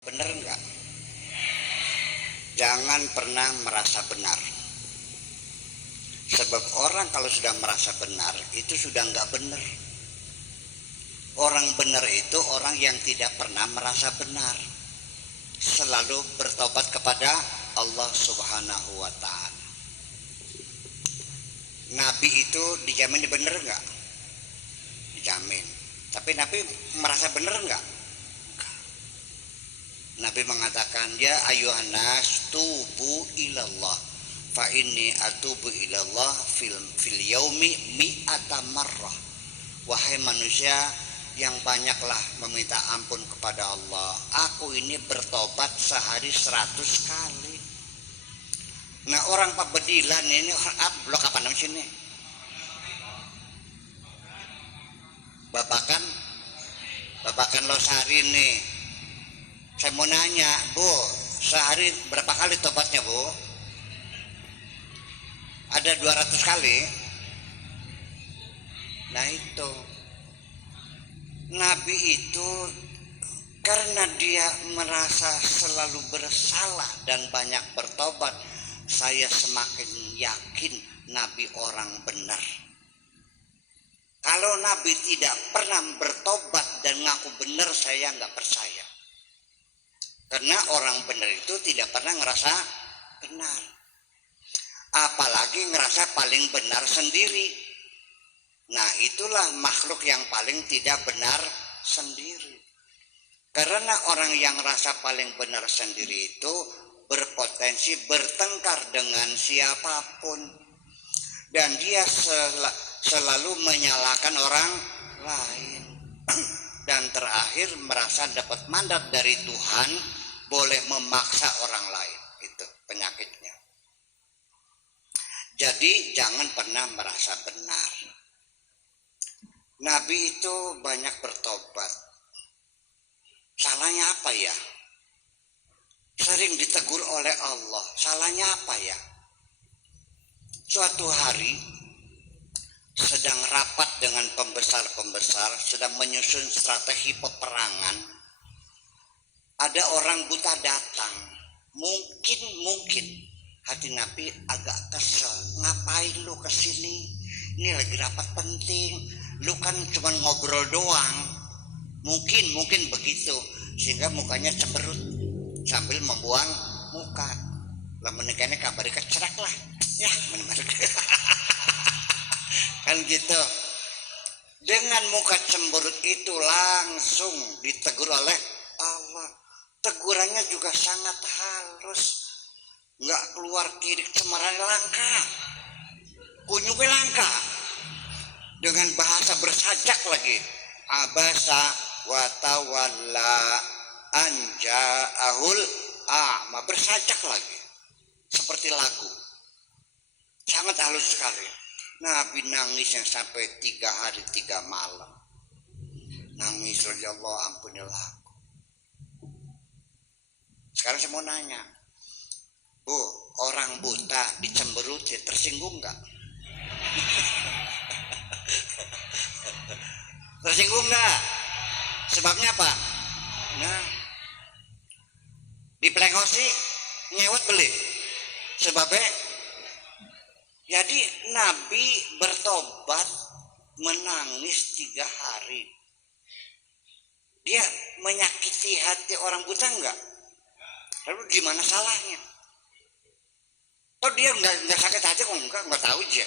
Bener nggak? Jangan pernah merasa benar. Sebab orang kalau sudah merasa benar itu sudah nggak benar. Orang benar itu orang yang tidak pernah merasa benar, selalu bertobat kepada Allah Subhanahu wa Ta'ala. Nabi itu dijamin benar nggak? Dijamin. Tapi Nabi merasa benar nggak? Nabi mengatakan, ya ayuhan nas tubu ilallah fa inni atubu ilallah fil yaumi mi'ata marrah. Wahai manusia yang banyaklah meminta ampun kepada Allah, aku ini bertobat sehari 100 kali. Nah orang Pak Bedilan ini blok apa namanya sini? Babakan Losari nih. Saya mau nanya, Bu, sehari berapa kali tobatnya, Bu? Ada 200 kali? Nah itu. Nabi itu karena dia merasa selalu bersalah dan banyak bertobat, saya semakin yakin Nabi orang benar. Kalau Nabi tidak pernah bertobat dan ngaku benar, saya nggak percaya. Karena orang benar itu tidak pernah ngerasa benar. Apalagi ngerasa paling benar sendiri. Nah itulah makhluk yang paling tidak benar sendiri. Karena orang yang rasa paling benar sendiri itu berpotensi bertengkar dengan siapapun. Dan dia selalu menyalahkan orang lain. Dan terakhir merasa dapat mandat dari Tuhan, boleh memaksa orang lain. Itu penyakitnya. Jadi jangan pernah merasa benar. Nabi itu banyak bertobat. Salahnya apa ya? Sering ditegur oleh Allah. Salahnya apa ya? Suatu hari sedang rapat dengan pembesar-pembesar, sedang menyusun strategi peperangan. Ada orang buta datang. Mungkin hati Nabi agak kesel. Ngapain lu kesini? Ini lagi rapat penting. Lu kan cuma ngobrol doang. Mungkin begitu. Sehingga mukanya cemberut sambil membuang muka. Lah menikahnya kabari kecerak lah. Ya, benar. Kan gitu. Dengan muka cemberut itu langsung ditegur oleh Allah. Tegurannya juga sangat halus, nggak keluar kirik cemaran langka, kunyuknya langka, dengan bahasa bersajak lagi. Abasa wa tawalla anja'ahul a'ma, bersajak lagi seperti lagu, sangat halus sekali. Nabi nangis yang sampai 3 hari 3 malam. Nangis, ya Allah ampunilah aku. Sekarang saya mau nanya, Bu, orang buta dicemberuti tersinggung nggak? Tersinggung nggak? Sebabnya apa? Nah, di Plengosi nyewet beli. Sebabnya jadi Nabi bertobat menangis 3 hari. Dia menyakiti hati orang buta enggak? Lalu gimana salahnya? Oh dia enggak sakit hati kok enggak tahu aja.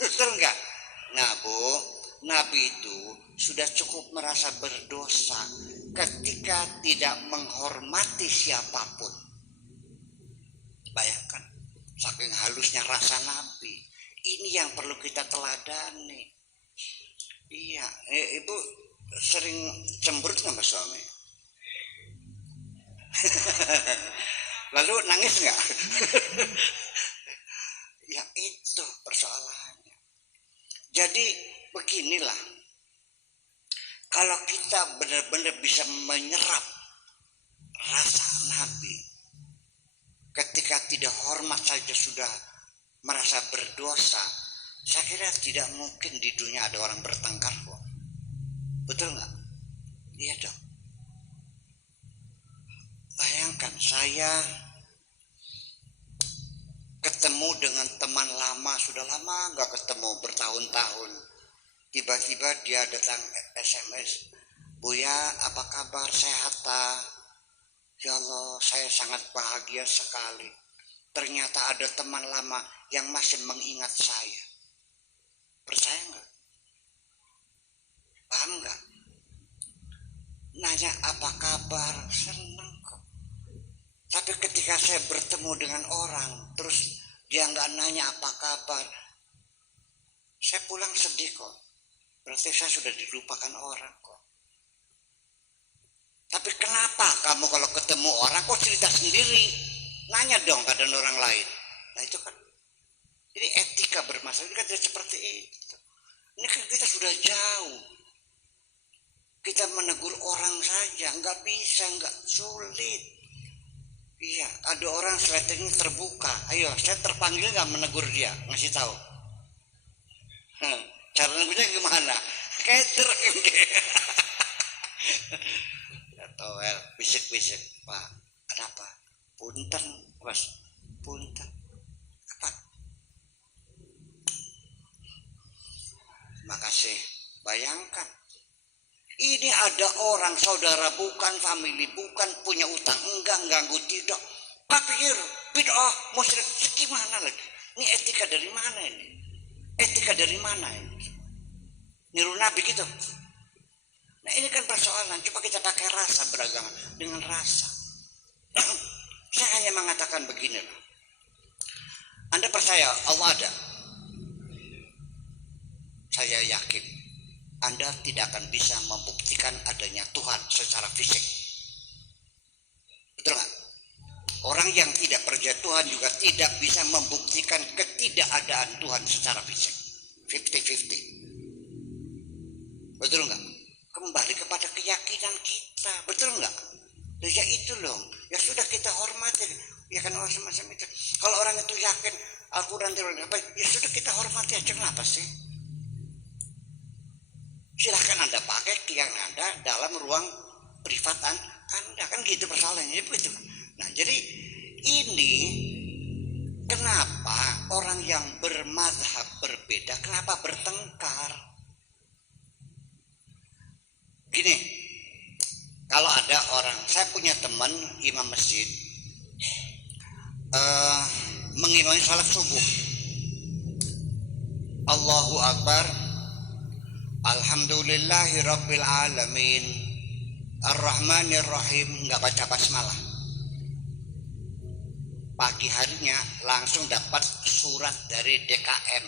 Betul enggak? Nah Bu, Nabi itu sudah cukup merasa berdosa ketika tidak menghormati siapapun. Bayangkan, saking halusnya rasa Nabi. Ini yang perlu kita teladani. Iya, Ibu sering cemberut sama suami? Lalu nangis nggak? Ya itu persoalannya. Jadi beginilah, kalau kita benar-benar bisa menyerap rasa Nabi, ketika tidak hormat saja sudah merasa berdosa, saya kira tidak mungkin di dunia ada orang bertengkar kok. Betul nggak? Iya dong. Bayangkan saya ketemu dengan teman lama, sudah lama nggak ketemu bertahun-tahun. Tiba-tiba dia datang SMS, "Buya, apa kabar? Sehat tak?" Ya Allah, saya sangat bahagia sekali. Ternyata ada teman lama yang masih mengingat saya. Percaya nggak? Paham nggak? Nanya apa kabar, senang kok. Tapi ketika saya bertemu dengan orang, terus dia nggak nanya apa kabar, saya pulang sedih kok. Berarti saya sudah dilupakan orang kok. Tapi kenapa kamu kalau ketemu orang kok cerita sendiri? Nanya dong keadaan orang lain. Nah itu kan. Jadi etika bermasalah ini kan tidak seperti itu. Ini kan kita sudah jauh. Kita menegur orang saja, nggak bisa, nggak sulit. Iya, ada orang slidingnya terbuka. Ayo, saya terpanggil nggak menegur dia, ngasih tahu. Cara negurnya gimana? Keder. Atau bisik-bisik, Pak, ada apa? Punten, Mas, punten. Apa? Makasih. Bayangkan. Ini ada orang saudara bukan family, bukan punya utang, enggak ganggu tidak. Kafir, bid'ah, musyrik, gimana lagi? Ini etika dari mana ini? Etika dari mana ini? Niru Nabi gitu. Nah ini kan persoalan. Coba kita pakai rasa beragama dengan rasa. Saya hanya mengatakan begini loh. Anda percaya Allah ada? Saya yakin Anda tidak akan bisa membuktikan adanya Tuhan secara fisik. Betul nggak? Orang yang tidak percaya Tuhan juga tidak bisa membuktikan ketidakadaan Tuhan secara fisik. 50-50. Betul nggak? Kembali kepada keyakinan kita. Betul nggak? Ya itu loh. Ya sudah kita hormati. Ya kan orang semacam itu. Kalau orang itu yakin Al-Quran tidak apa, ya sudah kita hormati aja. Kenapa sih? Silahkan Anda pakai keyakinan Anda dalam ruang privat Anda, kan gitu persoalannya begitu. Nah jadi ini kenapa orang yang bermazhab berbeda kenapa bertengkar? Gini, kalau ada orang, saya punya teman imam masjid mengimami salat subuh, Allahu Akbar, Alhamdulillahi Rabbil Alamin, Ar-Rahmanir Rahim, nggak baca basmalah. Pagi harinya langsung dapat surat dari DKM,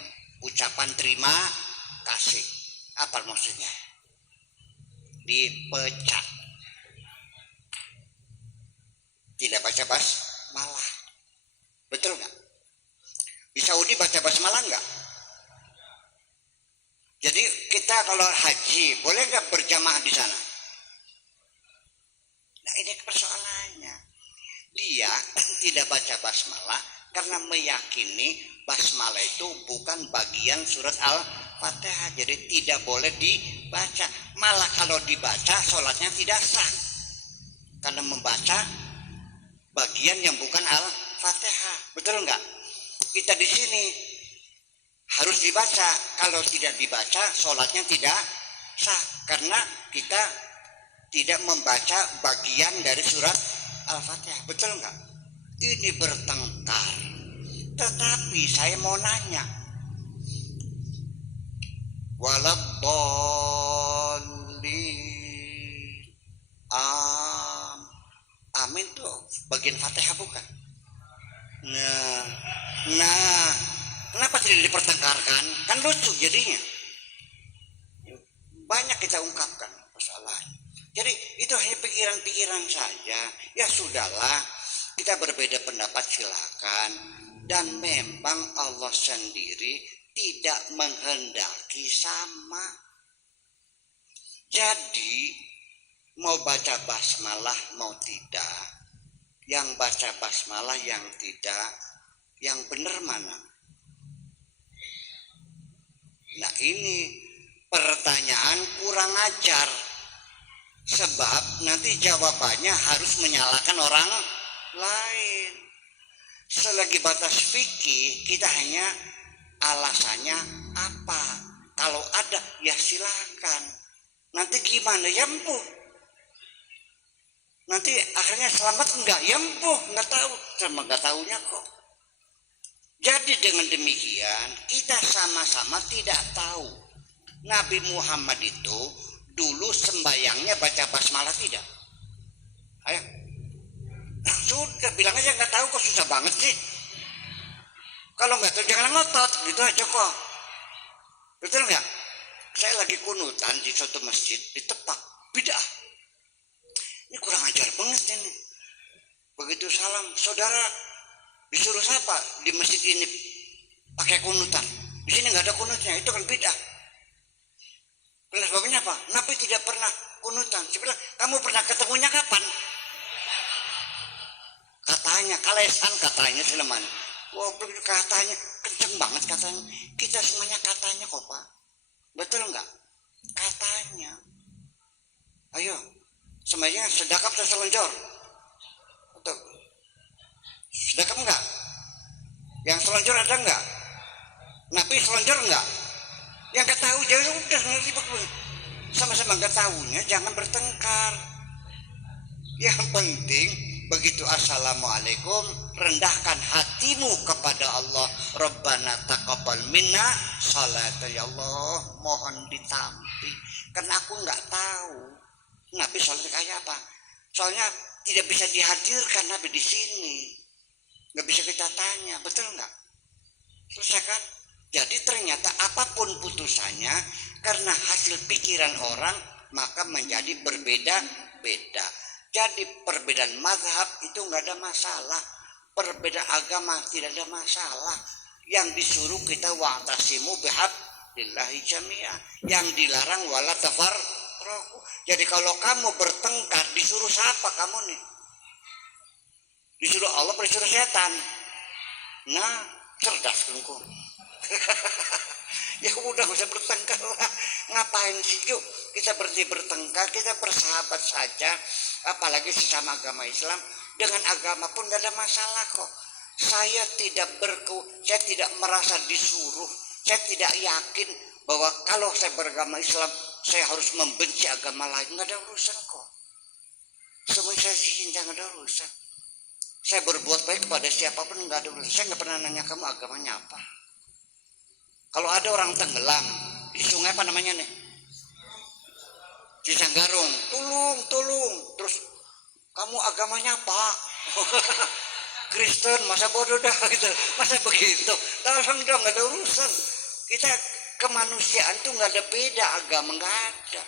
ucapan terima kasih. Apa maksudnya? Dipecat. Tidak baca basmalah. Betul nggak? Di Saudi baca basmalah nggak? Jadi kita kalau haji boleh nggak berjamaah di sana? Nah ini persoalannya. Dia tidak baca basmalah karena meyakini basmalah itu bukan bagian surat Al-Fatihah. Jadi tidak boleh dibaca. Malah kalau dibaca sholatnya tidak sah. Karena membaca bagian yang bukan Al-Fatihah. Betul nggak? Kita di sini harus dibaca. Kalau tidak dibaca sholatnya tidak sah. Karena kita tidak membaca bagian dari surat Al-Fatihah. Betul nggak? Ini bertengkar. Tetapi saya mau nanya, waladdallin, amin tuh bagian Fatihah bukan? Nah, kenapa tidak dipertengkarkan? Kan lucu jadinya. Banyak kita ungkapkan persoalan. Jadi itu hanya pikiran-pikiran saja. Ya sudahlah, kita berbeda pendapat silakan. Dan memang Allah sendiri tidak menghendaki sama. Jadi mau baca basmalah mau tidak, yang baca basmalah yang tidak, yang benar mana? Nah ini pertanyaan kurang ajar. Sebab nanti jawabannya harus menyalahkan orang lain. Selagi batas fikih kita hanya alasannya apa. Kalau ada ya silakan. Nanti gimana ya empuh. Nanti akhirnya selamat enggak ya empuh, enggak tahu. Sama enggak tahunya kok. Jadi dengan demikian kita sama-sama tidak tahu Nabi Muhammad itu dulu sembayangnya baca basmalah tidak? Ayo, sudah bilang aja nggak tahu kok, susah banget sih. Kalau nggak tahu jangan ngotot, gitu aja kok. Betul nggak? Saya lagi kunutan di suatu masjid ditepak bidah. Ini kurang ajar banget ini. Begitu salam, saudara disuruh siapa di masjid ini pakai kunutan? Di sini nggak ada kunutnya, itu kan bidah. Karena sebabnya apa? Nabi tidak pernah kunutan. Sebenarnya kamu pernah ketemunya kapan? Katanya, kalesan katanya Sulaiman. Wah, katanya kenceng banget katanya. Kita semuanya katanya kok Pak. Betul nggak? Katanya. Ayo, semuanya sedekap atau selonjor? Betul. Sedekap enggak? Yang selonjor ada enggak? Nabi selonjor enggak? Yang nggak tahu jangan udah ribet sama-sama nggak tahunya jangan bertengkar. Yang penting begitu assalamualaikum rendahkan hatimu kepada Allah. Rabbana taqabbal minna salat ya Allah, mohon ditampi karena aku nggak tahu Nabi salat kayak apa. Soalnya tidak bisa dihadirkan Nabi di sini, nggak bisa kita tanya, betul nggak? Selesai kan? Jadi ternyata apapun putusannya karena hasil pikiran orang maka menjadi berbeda-beda. Jadi perbedaan mazhab itu nggak ada masalah, perbedaan agama tidak ada masalah. Yang disuruh kita wa'tasimu bihablillahi jami'ah, yang dilarang wala tafarraqu. Jadi kalau kamu bertengkar disuruh siapa kamu nih? Disuruh Allah, disuruh setan. Nah, cerdas kengku. Ya udah nggak usah bertengkar lah, ngapain sih? Yuk kita berhenti bertengkar, kita bersahabat saja. Apalagi sesama agama Islam, dengan agama pun nggak ada masalah kok. Saya tidak merasa disuruh, saya tidak yakin bahwa kalau saya beragama Islam saya harus membenci agama lain, nggak ada urusan kok. Semuanya saya cinta, nggak ada urusan. Saya berbuat baik kepada siapapun nggak ada urusan. Saya nggak pernah nanya kamu agamanya apa. Kalau ada orang tenggelam di sungai apa namanya nih? Cisanggarung, tolong. Terus kamu agamanya apa? Kristen, masa bodoh dah gitu. Masa begitu? Tolong dong, nggak ada urusan. Kita kemanusiaan tuh nggak ada beda agama, nggak ada.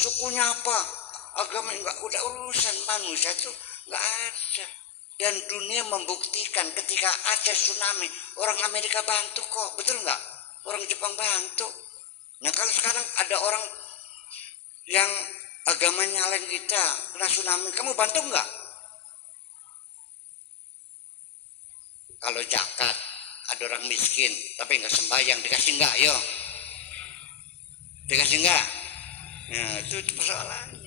Sukunya apa? Agama nggak, udah urusan manusia tuh nggak ada. Dan dunia membuktikan ketika Aceh tsunami, orang Amerika bantu kok, betul nggak? Orang Jepang bantu. Nah kalau sekarang ada orang yang agamanya lain kita kena tsunami, kamu bantu nggak? Kalau zakat, ada orang miskin tapi nggak sembahyang, dikasih nggak? Yo, dikasih nggak? Nah itu persoalan.